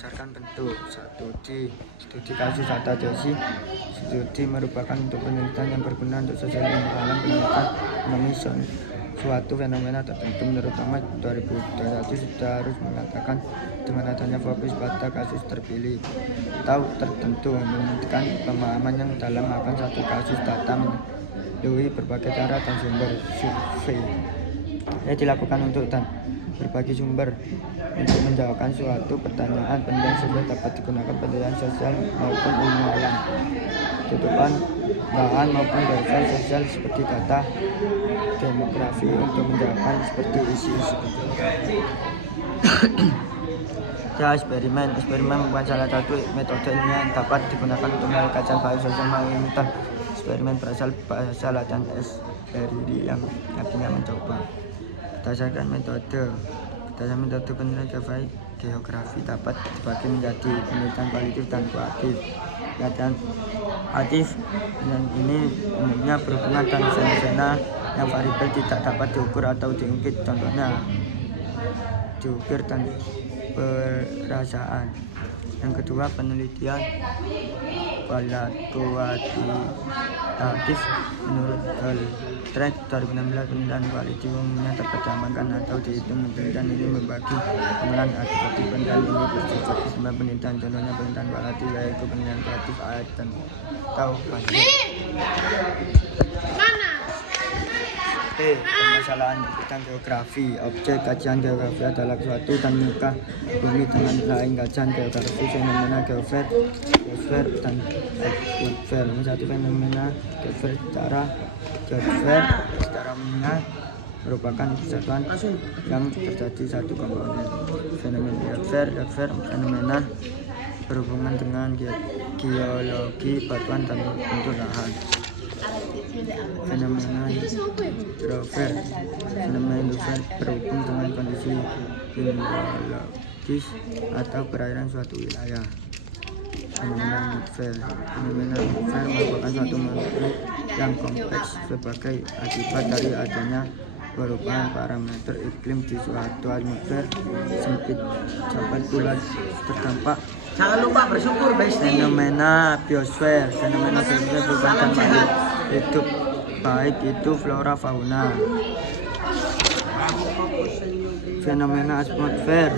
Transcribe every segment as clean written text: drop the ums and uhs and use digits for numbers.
berdasarkan bentuk. 1D, studi kasus data Jesse. Studi merupakan untuk penelitian yang berguna untuk sosial dalam penelitian mengenai suatu fenomena tertentu. Menurut Thomas 2021 sudah harus mengatakan dengan adanya fokus pada kasus terpilih atau tertentu, menentukan pemahaman yang dalam akan satu kasus data melalui berbagai cara dan sumber survei yang dilakukan untuk berbagi sumber untuk menjawabkan suatu pertanyaan penting sehingga dapat digunakan penelitian sosial maupun ilmu alam, tutupan bahan maupun data sosial seperti data demografi untuk menjawabkan seperti isu-isu. Ya, eksperimen merupakan salah satu metode ilmiah yang dapat digunakan untuk melakukan kajian biososial melalui eksperimen berasal latihan eksperimen yang artinya mencoba. Berdasarkan metode penelitian geografi dapat dibagi menjadi penelitian kualitatif dan kuantitatif. Penelitian kualitatif dan ini umumnya berhubungan dengan fenomena yang variabel tidak dapat diukur atau diungkit, contohnya diukir dan perasaan. Yang kedua, penelitian kualitatif menurut Trek 2016 penelitian kualitatif umumnya dapat diamankan atau dihitung. Penelitian ini membagi pengenalan akibat penelitian ini bersifat kesimpulan penelitian. Contohnya penelitian kualitatif yaitu penelitian kualitatif atau banyak. Permasalahan di bidang geografi. Objek kajian geografi adalah suatu dan muka bumi dengan lain kajian geografi fenomena geosfer dan geosfer. Satu fenomena geosfer secara umumnya merupakan kesatuan yang terjadi satu komponen. Fenomena geosfer fenomena berhubungan dengan geologi batuan dan bentuk lahan. Fenomena hidrofer berhubung dengan kondisi geologis atau perairan suatu wilayah. Fenomena hidrofer merupakan suatu makhluk yang kompleks sebagai akibat dari adanya perubahan parameter iklim di suatu atmosfer sempit. Jawaban bulan terdampak. Jangan lupa bersyukur, Fenomena biosfer merupakan makhluk hidup baik itu flora fauna. Fenomena atmosfer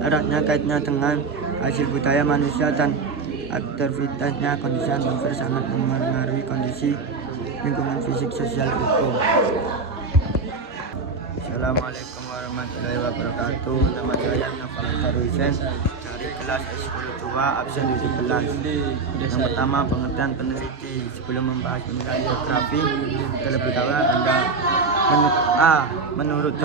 eratnya kaitnya dengan hasil budaya manusia dan aktivitasnya. Kondisi atmosfer sangat mempengaruhi kondisi lingkungan fisik, sosial, hukum. Assalamualaikum warahmatullahi wabarakatuh. Nama saya Nafal Taruisen dari kelas S10-2 absen 17. Yang pertama, pengertian peneliti. Sebelum membahas penelitian geografi, terlebih dahulu Anda menurut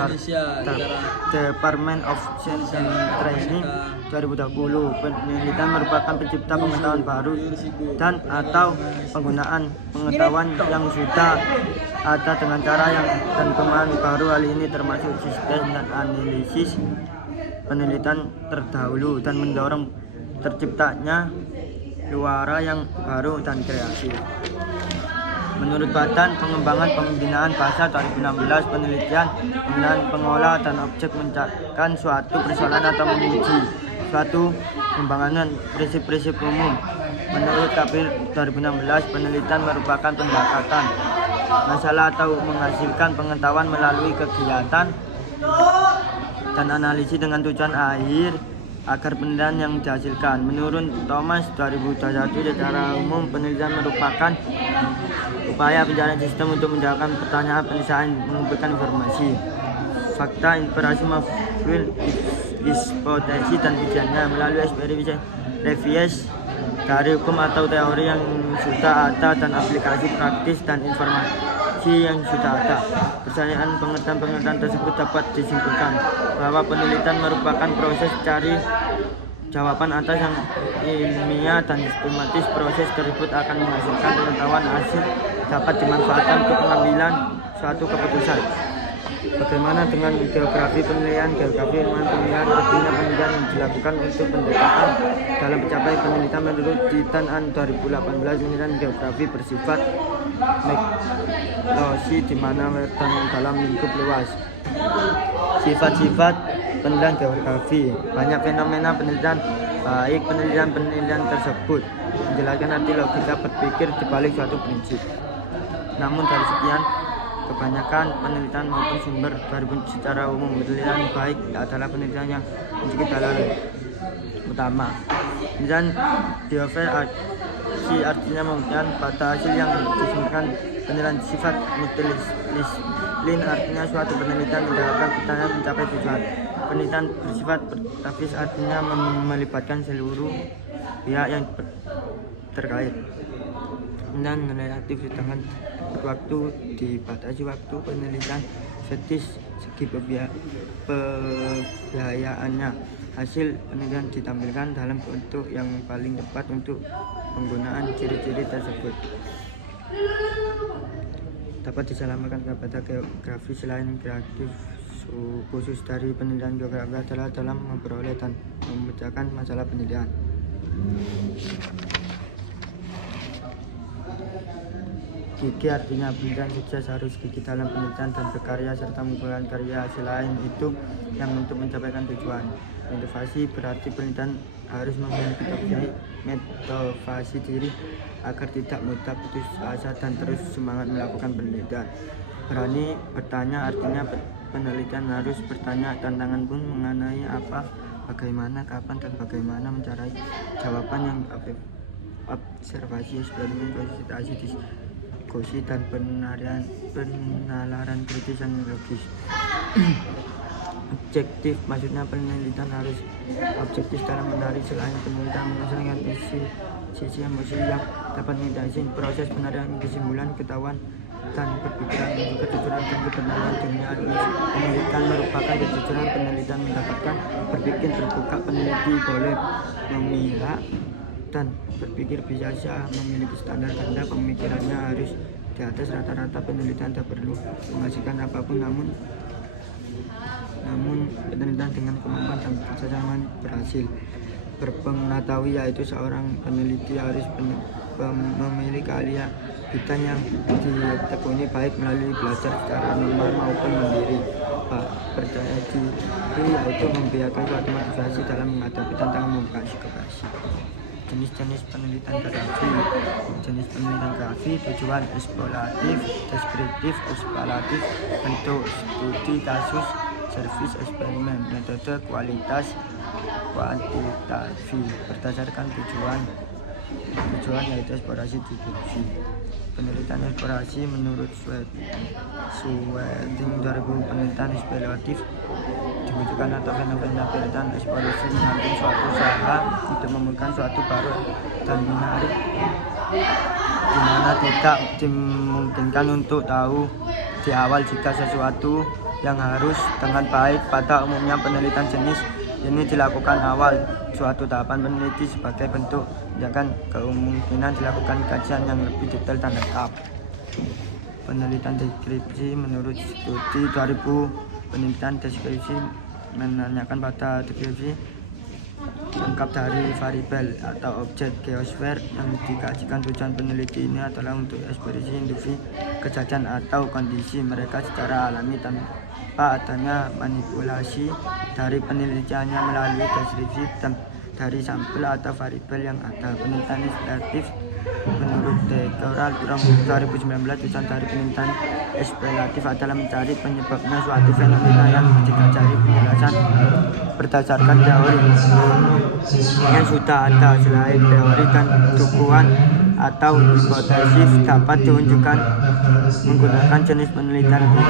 Department of Science and Training 2020, penelitian merupakan pencipta pengetahuan baru dan atau penggunaan pengetahuan yang sudah ada dengan cara dan pemahaman baru. Hal ini termasuk sistem dan analisis penelitian terdahulu dan mendorong terciptanya suara yang baru dan kreatif. Menurut Badan Pengembangan Pembinaan Bahasa 2016, penelitian penggunaan pengolah dan objek menciptakan suatu persoalan atau menguji suatu pembangunan prinsip-prinsip umum. Menurut KPI 2016, penelitian merupakan pendekatan masalah atau menghasilkan pengetahuan melalui kegiatan dan analisis dengan tujuan akhir agar penelitian yang dihasilkan. Menurut Thomas 2021, secara umum penelitian merupakan upaya pencarian sistem untuk menjawabkan pertanyaan penyelesaian, mengumpulkan informasi, fakta, inspirasi, maupun hipotesis dan ujiannya melalui eksperimen revies dari hukum atau teori yang sudah ada dan aplikasi praktis dan informasi yang sudah ada. Berdasarkan pengertian tersebut dapat disimpulkan bahwa penelitian merupakan proses cari jawaban atas yang ilmiah dan sistematis. Proses tersebut akan menghasilkan pengetahuan hasil dapat dimanfaatkan untuk pengambilan suatu keputusan. Bagaimana dengan geografi penilaian? Geografi ilmuwan penilaian artinya penelitian yang dilakukan untuk pendekatan dalam pencapaian penelitian. Menurut Titan 2018, penelitian geografi bersifat megalosi di mana dalam lingkup luas. Sifat-sifat penelitian geografi. Banyak fenomena penelitian baik penelitian tersebut menjelaskan arti logika berpikir di balik suatu prinsip. Namun dari sekian kebanyakan penelitian maupun sumber walaupun secara umum penelitian baik adalah penelitian yang memiliki dalil utama. Penelitian bioverifikasi artinya membuktikan pada hasil yang disebutkan. Penilaian sifat multidisiplin artinya suatu penelitian mendapatkan pertanyaan mencapai tujuan. Penelitian bersifat bertafis artinya melibatkan seluruh pihak yang terkait. Dan relatif di tangan waktu dibatasi waktu penelitian fetis segi pembiayaannya. Hasil penelitian ditampilkan dalam bentuk yang paling tepat untuk penggunaan ciri-ciri tersebut. Dapat diselamatkan kepada geografi selain kreatif khusus dari penelitian geografi adalah dalam memperoleh dan memecahkan masalah penelitian. Gigi artinya penelitian sukses harus gigi dalam penelitian dan berkarya serta mengumpulkan karya selain itu yang untuk mencapaikan tujuan. Inovasi berarti penelitian harus memiliki motivasi diri agar tidak mudah putus asa dan terus semangat melakukan penelitian. Berani bertanya artinya penelitian harus bertanya tantangan pun mengenai apa, bagaimana, kapan, dan bagaimana mencari jawaban yang observasi, eksperimen, konsultasi, diskusi, dan penalaran kritis dan logis. Objektif maksudnya penelitian harus objektif dalam menarik selain penelitian menghasilkan sisi emosi yang dapat mengintervensi proses penarikan kesimpulan ketahuan dan berpikiran untuk kejujuran dan kebenaran dunia ilmiah. Penelitian merupakan kejujuran penelitian mendapatkan berpikir terbuka. Peneliti boleh memihak dan berpikir bisa memiliki standar ganda pemikirannya harus di atas rata-rata. Penelitian tak perlu menghasilkan apapun namun penelitian dengan kemampuan dan kecerdasan berhasil berpengetahuan, yaitu seorang peneliti harus memiliki keahlian bidang yang ditekuni baik melalui belajar secara normal maupun mandiri. Percaya diri yaitu membiarkan suatu motivasi dalam menghadapi tantangan mempublikasi. Jenis-jenis penelitian geografi. Jenis penelitian geografi: tujuan eksploratif, deskriptif, eksploratif, bentuk studi kasus, servis, eksperimen, metode, kualitas, kuantitatif. Berdasarkan tujuan yaitu eksplorasi deduksi. Penelitian eksplorasi menurut Sweding 2000 penelitian eksploratif dibutuhkan atau fenomena penelitian eksplorasi mengambil suatu usaha untuk menemukan suatu baru dan menarik di mana tidak dimungkinkan untuk tahu di awal jika sesuatu yang harus dengan baik. Pada umumnya penelitian jenis ini dilakukan awal suatu tahapan peneliti sebagai bentuk menjaga kemungkinan dilakukan kajian yang lebih detail dan lengkap. Penelitian deskripsi menurut studi 2000 penelitian deskripsi menanyakan pada deskripsi lengkap dari variabel atau objek geosfer yang dikajikan. Tujuan peneliti ini adalah untuk ekspresi individu kejadian atau kondisi mereka secara alami tanpa adanya manipulasi dari penelitiannya melalui deskripsi dari sampel atau variabel yang ada. Penelitian eksploratif menurut Decoral 2019 tujuan dari penelitian eksploratif adalah mencari penyebabnya suatu fenomena yang dicari penjelasan berdasarkan teori yang sudah ada. Selain teori dan dukungan atau hipotesis dapat diunjukkan menggunakan jenis penelitian ini.